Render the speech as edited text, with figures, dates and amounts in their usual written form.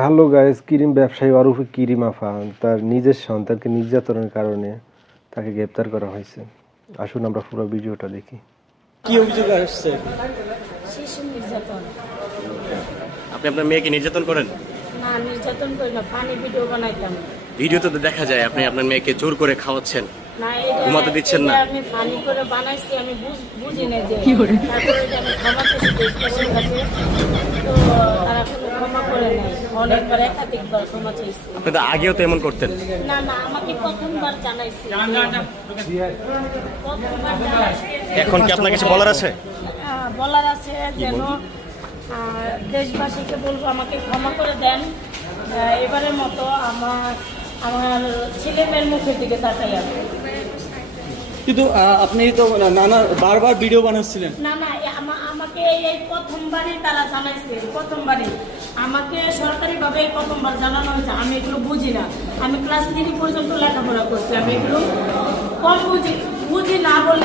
Hello guys, কিরিম ব্যবসায়ী ওরফে কিরিম আফা তার নিজের সন্তানকে নির্যাতনের কারণে তাকে গ্রেপ্তার করা হয়েছে। আসুন আমরা পুরো ভিডিওটা দেখি। কি অভিযোগ আসছে? শিশু নির্যাতন। আপনি আপনার মেয়েকে নির্যাতন করেন? না, নির্যাতন করি না, ফানি ভিডিও বানাইতাম। ভিডিওতে তো দেখা যায় আপনি আপনার মেয়েকে জোর করে খাওয়াচ্ছেন, না, এটা ঘুমাতে দিচ্ছেন না। আমি ফানি করে বানাইছি, আমি বুঝি না যে তারপরে এটা আমি ক্ষমা চাইছি দেশবাসীর কাছে। তো তারা কোনো ক্ষমা করে নাই, অনেকবার একাধিকবার ক্ষমা চাইছি। আপনি তো আগেও তো এমন করতেন। না না, আমাকে প্রথমবার জানাইছি, প্রথমবার জানাইছি। এখন কি আপনার কিছু বলার আছে? বলার আছে যেন দেশবাসীকে বলবো আমাকে ক্ষমা করে দেন। এবারের মতো আমার ছেলে মেয়ের মুখের দিকে তাকাই আমি। কিন্তু আপনি তো নানা বারবার ভিডিও বানাচ্ছিলেন। না না, আমাকে এই প্রথমবারই তারা জানাইছে, প্রথমবারই আমাকে সরকারিভাবে প্রথমবার জানানো হয়েছে। আমি এগুলো বুঝি না, আমি ক্লাস 3 পর্যন্ত লেখাপড়া করছি, আমি এগুলো কম বুঝি না বলে